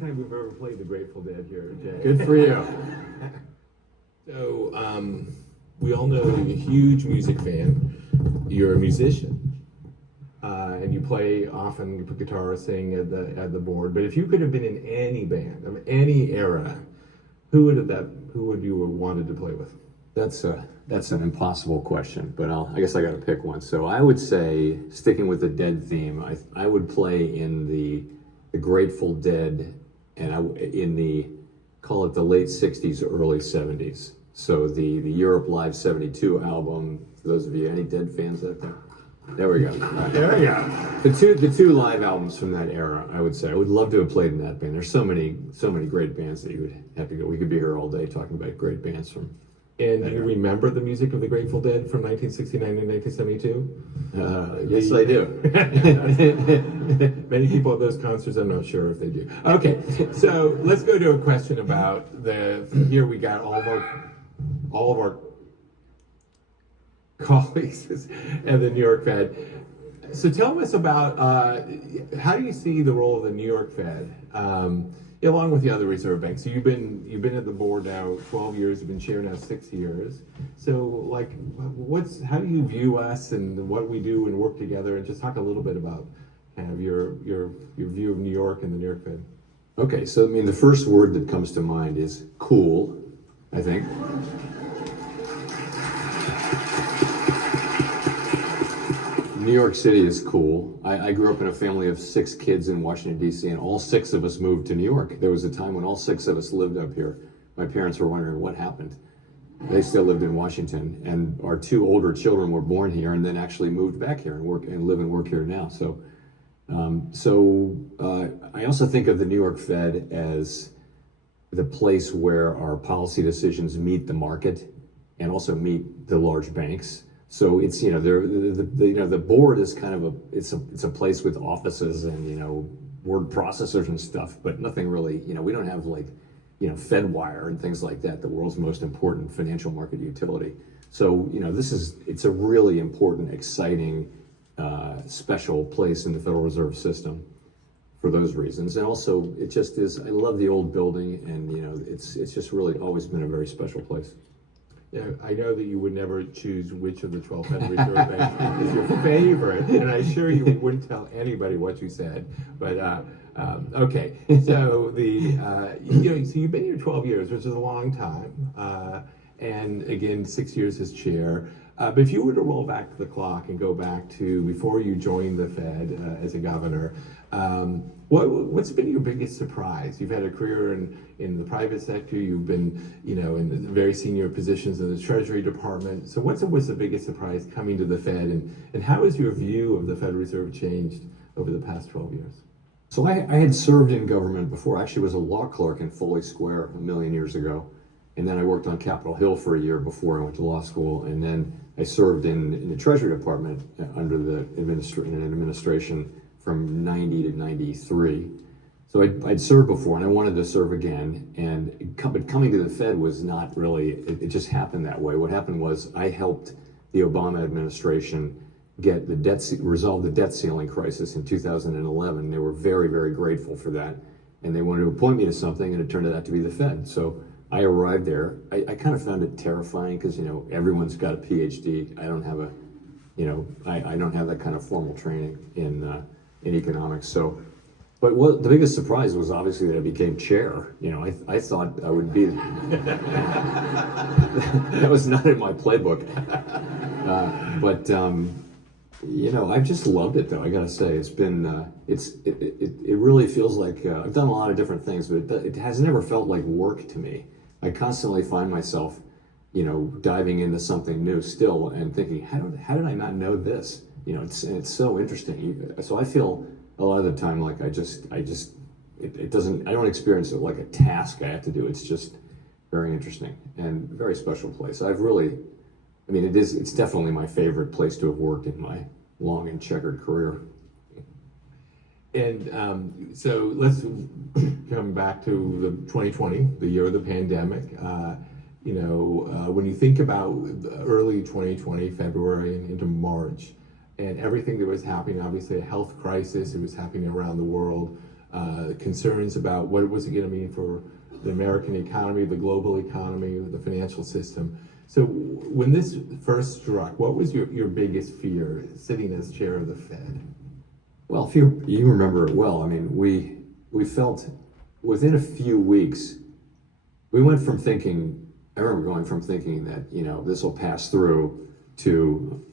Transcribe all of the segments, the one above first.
time we've ever played the Grateful Dead here, Jay. Good for you. So, we all know you're a huge music fan. You're a musician. And you play often, you put guitar, sing at the board. But if you could have been in any band of any era, who would you have wanted to play with? That's an impossible question, but I guess I got to pick one. So I would say, sticking with the Dead theme, I would play in the Grateful Dead, and call it the late '60s, early '70s. So the Europe Live '72 album. For those of you, any Dead fans out there? There we go. There we go. The two live albums from that era, I would say. I would love to have played in that band. There's so many great bands that you would have to go. We could be here all day talking about great bands from. And do you remember the music of the Grateful Dead from 1969 and 1972? Yes, I do. Many people at those concerts, I'm not sure if they do. Okay, so let's go to a question about here we got all of our colleagues at the New York Fed. So tell us about how do you see the role of the New York Fed, along with the other reserve banks? So you've been at the board now 12 years. You've been chair now 6 years. So how do you view us and what we do and work together? And just talk a little bit about kind of your view of New York and the New York Fed. Okay, so the first word that comes to mind is cool, I think. New York City is cool. I grew up in a family of 6 kids in Washington, D.C., and all 6 of us moved to New York. There was a time when all 6 of us lived up here. My parents were wondering what happened. They still lived in Washington, and our 2 older children were born here and then actually moved back here and live and work here now. So I also think of the New York Fed as the place where our policy decisions meet the market and also meet the large banks. So it's the board is kind of it's a place with offices and word processors and stuff, but nothing really. We don't have Fedwire and things like that, the world's most important financial market utility. So it's a really important, exciting, special place in the Federal Reserve System for those reasons, and also it just is. I love the old building, and it's just really always been a very special place. Yeah, I know that you would never choose which of the 12 Federal Reserve banks is your favorite, and I'm sure you wouldn't tell anybody what you said. But okay, so so you've been here 12 years, which is a long time, and again 6 years as chair. But if you were to roll back the clock and go back to before you joined the Fed as a governor, what's been your biggest surprise? You've had a career in the private sector. You've been, in very senior positions in the Treasury Department. So what's the biggest surprise coming to the Fed, and how has your view of the Federal Reserve changed over the past 12 years? So I had served in government before. I actually was a law clerk in Foley Square a million years ago. And then I worked on Capitol Hill for a year before I went to law school. And then I served in the Treasury Department under the administration from 90 to 93. So I'd served before, and I wanted to serve again. But coming to the Fed was not really, it just happened that way. What happened was I helped the Obama administration resolve the debt ceiling crisis in 2011. They were very, very grateful for that. And they wanted to appoint me to something, and it turned out to be the Fed. So I arrived there. I kind of found it terrifying because, everyone's got a PhD. I don't have I don't have that kind of formal training in economics. So, but the biggest surprise was obviously that I became chair. I thought I would be. That was not in my playbook. I've just loved it though. I gotta say, it's been it really feels like I've done a lot of different things, but it has never felt like work to me. I constantly find myself, diving into something new still and thinking, how did I not know this? It's so interesting. So I feel a lot of the time like I don't experience it like a task I have to do. It's just very interesting and very special place. It's definitely my favorite place to have worked in my long and checkered career. And so let's come back to the 2020, the year of the pandemic. When you think about early 2020, February and into March, and everything that was happening, obviously a health crisis, it was happening around the world. concerns about what was it going to mean for the American economy, the global economy, the financial system. So when this first struck, what was your biggest fear sitting as chair of the Fed? Well, if you remember it well, I mean, we felt within a few weeks, we went from thinking, I remember going from thinking that, you know, this will pass through to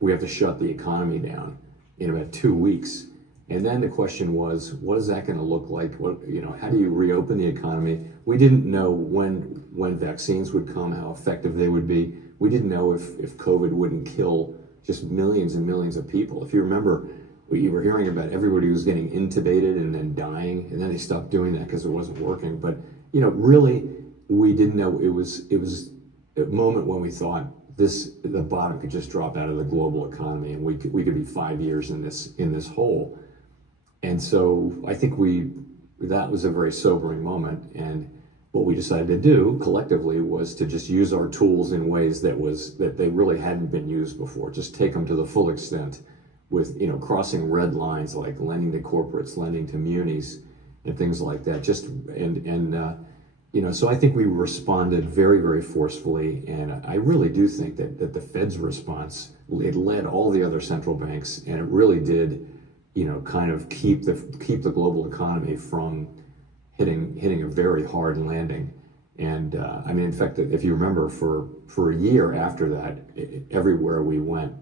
we have to shut the economy down in about 2 weeks. And then the question was, what is that going to look like? What, you know, how do you reopen the economy? We didn't know when vaccines would come, how effective they would be. We didn't know if COVID wouldn't kill just millions and millions of people. If you remember, you were hearing about everybody was getting intubated and then dying, and then they stopped doing that because it wasn't working. But, you know, really, we didn't know it was a moment when we thought the bottom could just drop out of the global economy, and we could be 5 years in this hole. And so I think that was a very sobering moment. And what we decided to do collectively was to just use our tools in ways that they really hadn't been used before. Just take them to the full extent with, you know, crossing red lines like lending to corporates, lending to munis, and things like that. You know, so I think we responded very, very forcefully, and I really do think that the Fed's response, it led all the other central banks, and it really did, you know, kind of keep the global economy from hitting a very hard landing. And I mean, in fact, if you remember, for a year after that, everywhere we went,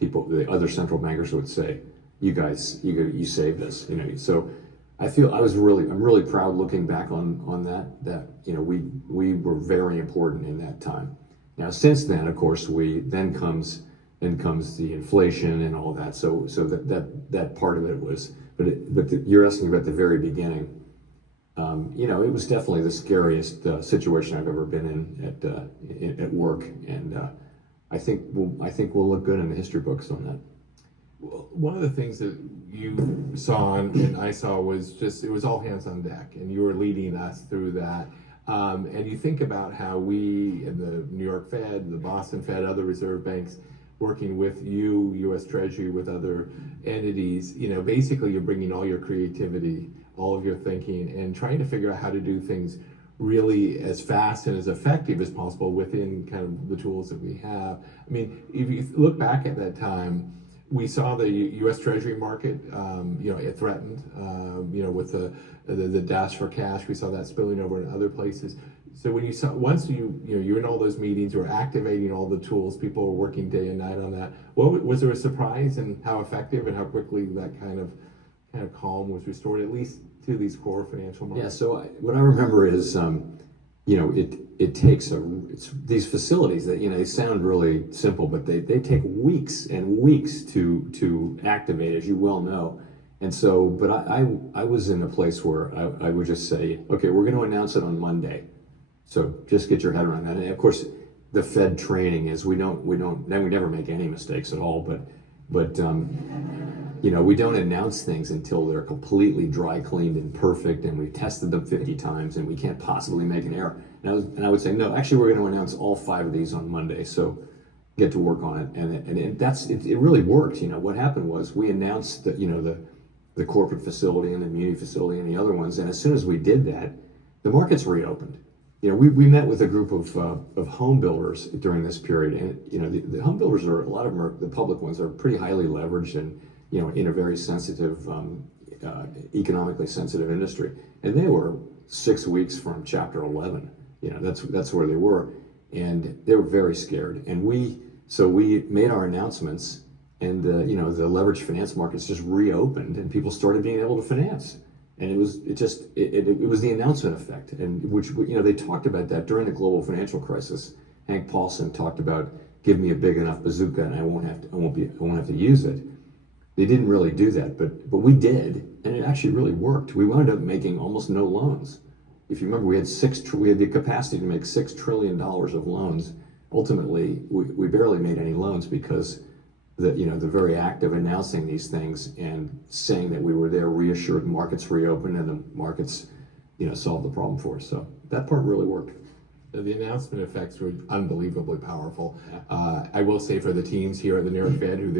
the other central bankers would say, "You guys, you saved us," you know. So I'm really proud looking back on that you know, we were very important in that time. Now, since then, of course, then comes the inflation and all that. So that part of it was, you're asking about the very beginning. You know, it was definitely the scariest situation I've ever been in at work, and I think we'll look good in the history books on that. One of the things that you saw and I saw was just, it was all hands on deck, and you were leading us through that. And you think about how we in the New York Fed, the Boston Fed, other reserve banks, working with you, U.S. Treasury, with other entities, you know, basically you're bringing all your creativity, all of your thinking, and trying to figure out how to do things really as fast and as effective as possible within kind of the tools that we have. I mean, if you look back at that time, we saw the U.S. Treasury market, you know, it threatened, you know, with the dash for cash. We saw that spilling over in other places. So when you saw, once you're in all those meetings, you're activating all the tools, people were working day and night on that. Was there a surprise in how effective and how quickly that kind of calm was restored, at least to these core financial markets? Yeah. So what I remember is, you know, it takes these facilities that, you know, they sound really simple, but they take weeks and weeks to activate, as you well know. And so, but I was in a place where I would just say, okay, we're going to announce it on Monday. So just get your head around that. And of course, the Fed training is we never make any mistakes at all, but you know, we don't announce things until they're completely dry cleaned and perfect, and we've tested them 50 times, and we can't possibly make an error. And I would say, no, actually, we're going to announce all 5 of these on Monday, so get to work on it. And it really worked. You know, what happened was we announced that, you know, the corporate facility and the muni facility and the other ones, and as soon as we did that, the markets reopened. You know, we met with a group of home builders during this period, and you know, the home builders a lot of them are, the public ones are pretty highly leveraged and, you know, in a very sensitive, economically sensitive industry, and they were 6 weeks from Chapter 11. You know, that's where they were, and they were very scared. And so we made our announcements, and you know, the leveraged finance markets just reopened, and people started being able to finance. And it was the announcement effect, and which, you know, they talked about that during the global financial crisis. Hank Paulson talked about, give me a big enough bazooka and I won't have to use it. They didn't really do that, but we did, and it actually really worked. We wound up making almost no loans. If you remember, we had the capacity to make $6 trillion of loans. Ultimately, we barely made any loans because the very act of announcing these things and saying that we were there reassured markets reopened, and the markets, you know, solved the problem for us. So that part really worked. The announcement effects were unbelievably powerful. I will say, for the teams here at the New York Fed, who